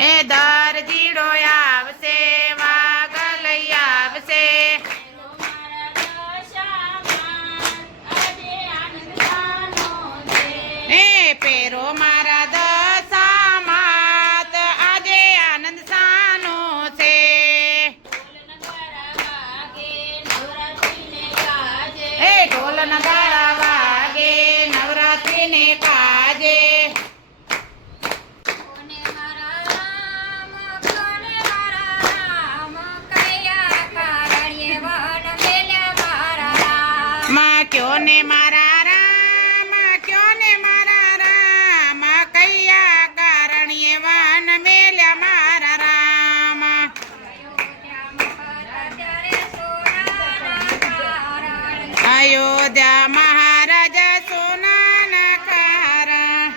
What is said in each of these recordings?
એ દરજીડો આવશે વાગલઈ આવશે એ પેરો મારા દશામાત આજે આનંદ સાનો છે એ ઢોલ નગારા વાગે નવરાત્રીને કાજે માં ક્યો ને મારા રામ ક્યો ને મારા રામ કૈયા કારણીએ વન મેલ્યા મારા રામ અયોધ્યા મહારાજા સોનાના કારણ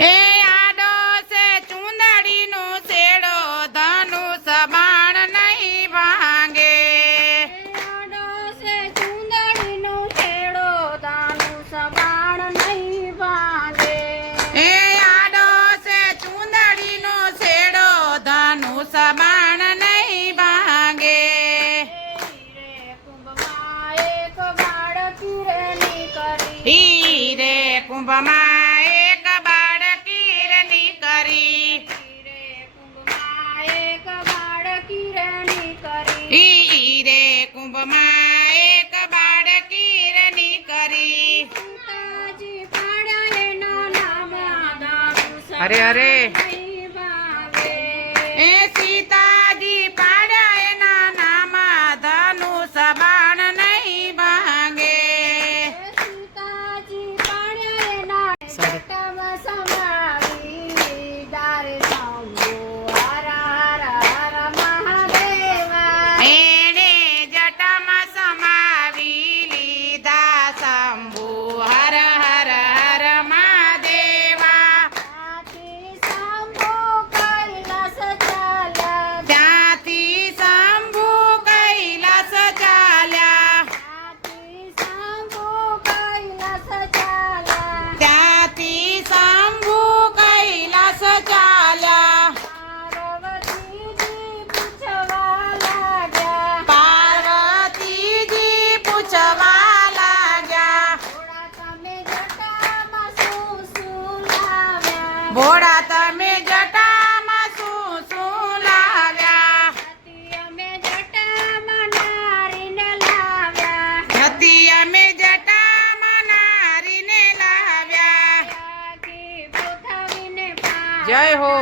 એ આડો છે ચુંદડીનો શેડો ધનુષ બાણ નહીં ભાંગે એ આડો છે ચુંદડીનો શેડો ધનુષ બાણ નહીં ભાંગે હીરે કુંભમાં એક બાળકીરની કરી હીરે કુંભમાં એક બાળકીરની કરી અરે અરે એ સીતાજી પાડ્યા એના નામા ધનુષ બાણ નહીં ભાંગે એણે જટામાં સમાવી લીધા શંભુ હર હર હર મહાદેવા ત્યાંથી શંભુ કૈલાસ ચાલ્યા ત્યાંથી શંભુ કૈલાસ ચાલ્યા પાર્વતીજી પૂછવા લાગ્યા ભોળા તમે જટામાં શું શું લાવ્યા હતી અમે જટામાં નારીને લાવ્યા જય હો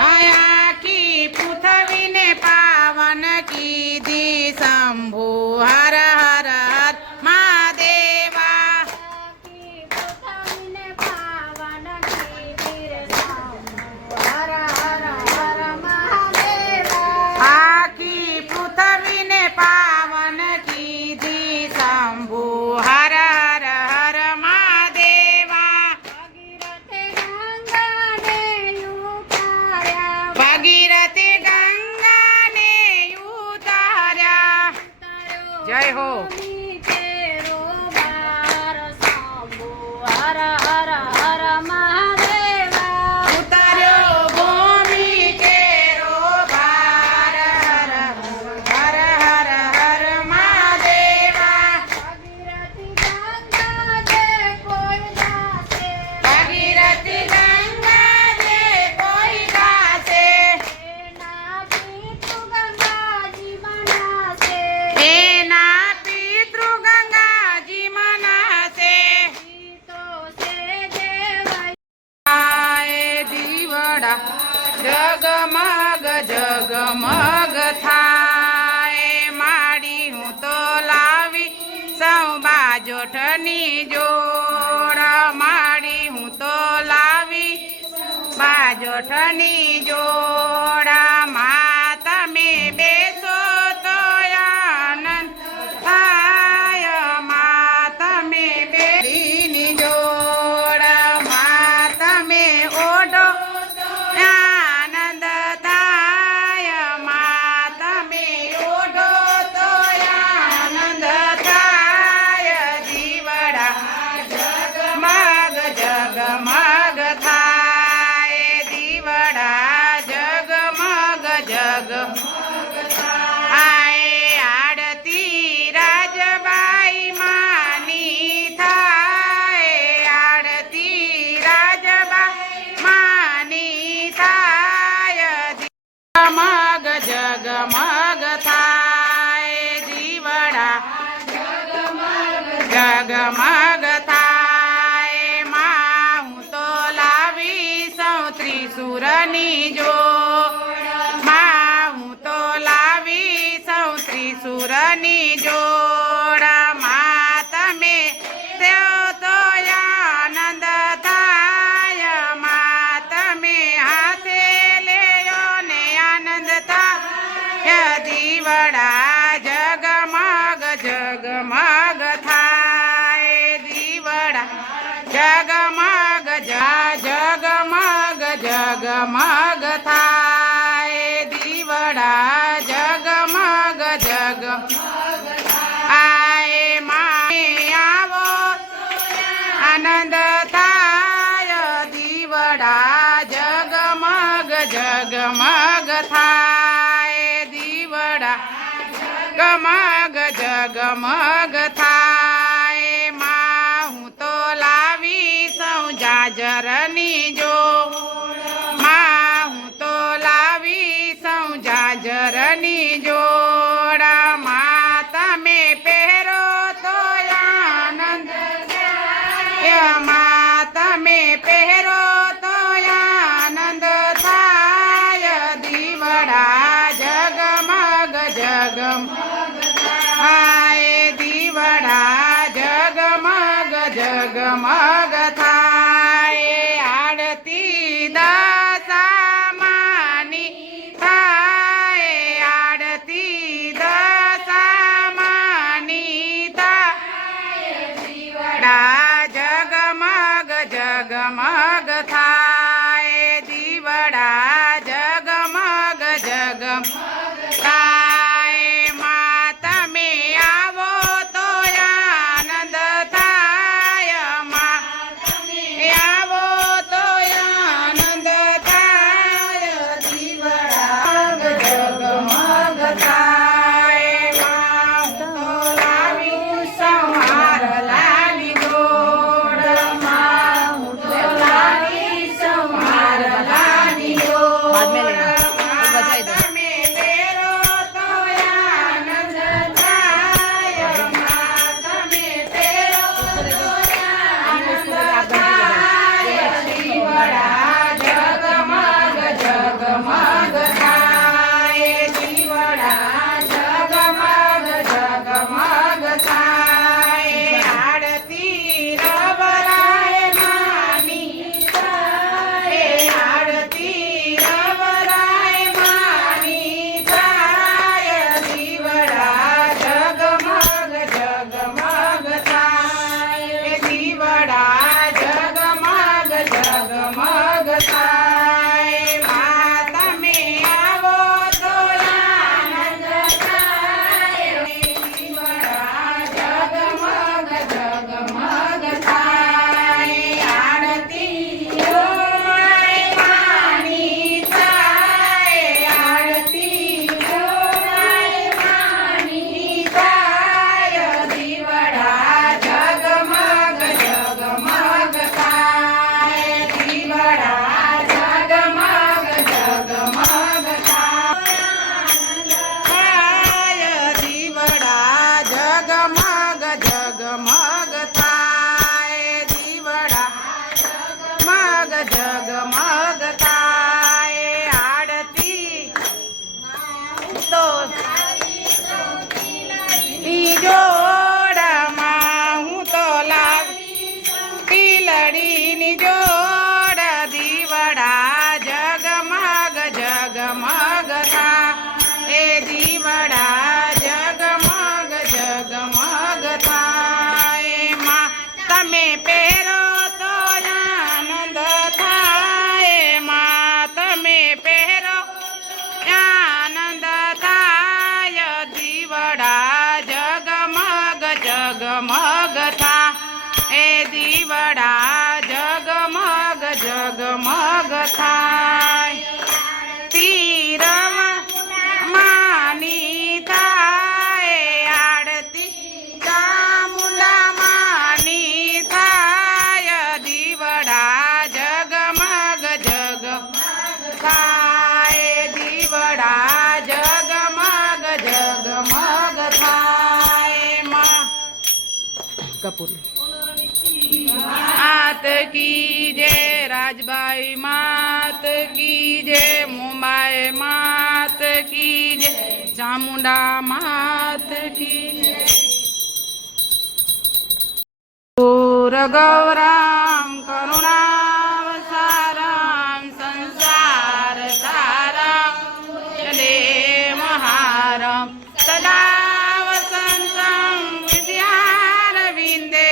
આખી પૃથ્વીને પાવન કીધી શંભુ હર હર હર મહાદેવા આખી પૃથ્વીને પાવન કીધી શંભુ હર હર હર મહાદેવા ભગીરથે ગંગાને ઉતાર્યા જય હો ઉતાર્યો ભૂમિ કેરો ભાર હર હર હર હર મહાદેવા ભગીરથી ગંગા જે કોઈ ગાશે એના પિતૃ ગંગાજી મનાશે આએ દીવડા જગમગ જગમગ થાય માડી હું તો લાવી સૌ બાજોઠની જોડ માડી હું તો લાવી બાજોઠની જોડા માં તમે બેસો તો આનંદ થાય માં તમે બેની જોડા માં તમે ઓઢો ત્રિસુરની જોડ માં હું તો લાવી સૌ ત્રિસુરની જોડ માં તમે તેઓ તો આનંદ થાય માં તમે હાથે લેયો ને આનંદ થાય દીવડા જગમગ જગમગ થાય દીવડા જગમગ જગમગ જગમગ થાય દીવડા જગમગ જગમગ આય માએ આવો આનંદ થાય દીવડા જગમગ જગમગ થાય દીવડા જગમગ જગમગ થાય માં હું તો લાવી સૌ જાજરની જોડ માં હું તો લાવી સૌ જાજરની જોડ માં તમે પહેરો તો આનંદ માં તમે પહેરો તો આનંદ થાય દીવડા જગમગ જગમગ થાય દીવડા જગમગ જગમગ થાય આરતી દશામાની થાય આરતી દશામાની થાય દીવડા જગમગ જગમગ થાય દીવડા જગમગ જગમગ થાય માં તમે આવો તો આનંદ થાય માં તમે આવો તો આનંદ થાય દીવડા જગમગ થાય માં હું તો લાવી સંહાર લાલી દોડ માં હું તો લાવી સંહાર લાલી દોડ તમે પહેરો તો આનંદ થાય માં તમે પહેરો તો આનંદ થાય દીવડા જગમગ જગમગ થાય દીવડા જગમગ જગમગ થાય આરતી રવરાય માની થાય આરતી રવરાય માની થાય દીવડા જગમગ જગમગ થાય દીવડા જગમગ જગમગ થાય માં તમે આવો તો આનંદ થાય દીવડા જગમગ જગમગ થાય આરતી રવરાય માની થાય આરતી રવરાય માની થાય દીવડા જગમગ જગમગ થાય દીવડા જગમગ જગમગ થાય દીવડા જગમગ જગમગ થાય દીવડા જગમગ જગમગ થાય આરતી તો ઈ જોડમાં હું તો લાવી પીલડીની જોડ દીવડા જગમગ જગમગ થાય દીવડા જગમગ જગમગ થાય માં તમે પહેરો તો આનંદ થાય માં તમે પહેરો આનંદ થાય દીવડા જગમગ જગમગ થાય દીવડા જગમગ જગમગ થાય તીર માની થાય આરતી ચામુલા માની થાય દીવડા જગમગ જગમગ થાય દીવડા જગમગ જગમગ થાય માં કપૂર આત કી જય રાજભાઈ માં ચામુંડા માત કી ગૌરામ કરુણાવસારામ સંસાર સારામ જલે મહારામ સદા વસંતમ વિદ્યારવિંદે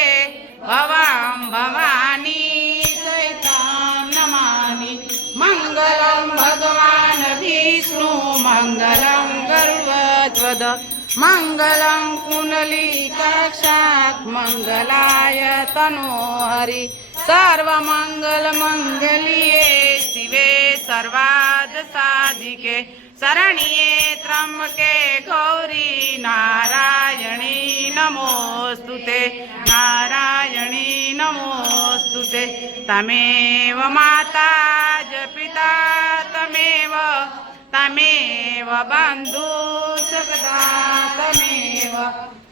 ભવામ ભવાની સૈતામ નમાની મંગલમ ભગવાન વિષ્ણુ મંગલમ ગરુડધ્વજ મંગલમ કુંડલીકાક્ષાત મંગલાય તનોહરિ સર્વમંગલમંગલ્યે શિવે સર્વાદ સાધિકે શરણ્યે ત્રંબકે ગૌરી નારાયણી નમોસ્તુતે નારાયણી નમોસ્તુતે તમેવ માતા જ પિતા તમેવ બંધુ સગતા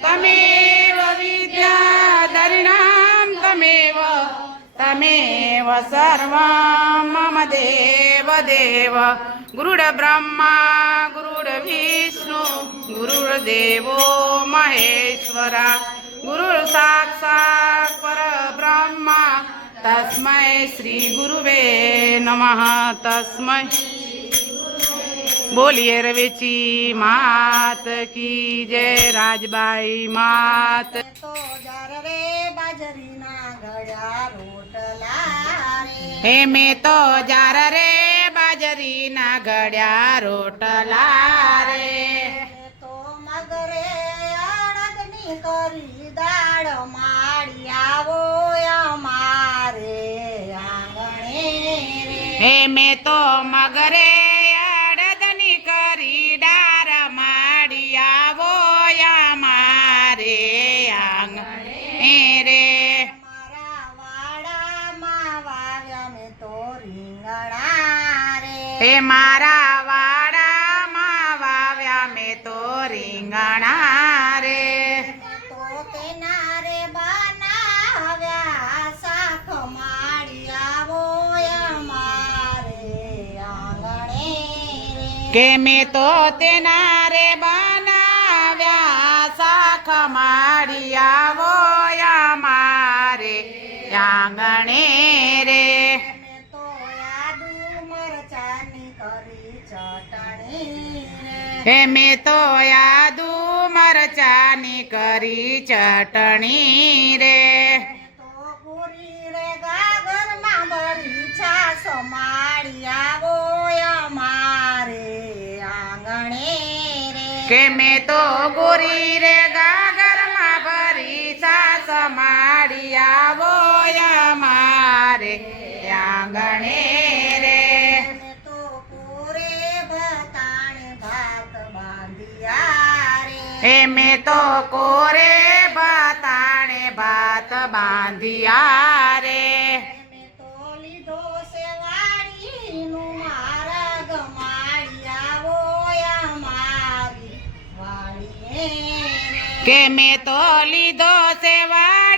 તમેવ વિદ્યાધરિણામ તમેવ સર્વં મમ દેવ દેવ ગુરુર્બ્રહ્મા ગુરુર્વિષ્ણુ ગુરુર્દેવો મહેશ્વરા ગુરુર સાક્ષાત પરબ્રહ્મા તસ્મૈ શ્રી ગુરુવે નમઃ તસ્મૈ બોલીએ રવેચી માત કી જય રાજબાઈ માત તો જાર રે બાજરીના ઘડા રોટલા રે હે મેં તો જાર રે બાજરીના ઘડ્યા રોટલા રે તો મગરે અડદની કરી દાળ માળી આવો અમારે આંગણે રે હે મેં તો મગરે અડદની કરી ડાર માડી આવો અમારે આંગણે રે મારા વાડામાં વાવ્યા મેં તો રીંગણા રે હે મારા વાડામાં વાવ્યા મેં તો રીંગણા રે તો તેના રે બનાવ્યા શાક માળી આવો અમારે આંગણે રે કે મેં તો તેના રે બનાવ્યા શાખ માડી આવો અમારે આંગણે રે મેં તો આદુ મરચાની કરી ચટણી રે હે મેં તો આદુ મરચાની કરી ચટણી રે તો પૂરી રે ગાગરમાં બળી છાશ માળી આવો અમારે આંગણે રે કે મેં તો ગોરી રે ગાગરમાં ભરી સાસ માડી આવો અમારે આંગણે રે મેં તો પૂરે ભતાણે ભાત બાંધ્યા રે હે મેં તો કોરે ભાતાણે ભાત બાંધ્યા રે મેં તો લીધો સેવાળીનું મારા ગમાડી આવો અમારી વાળીએ રે કે મેં તો લીધો સેવા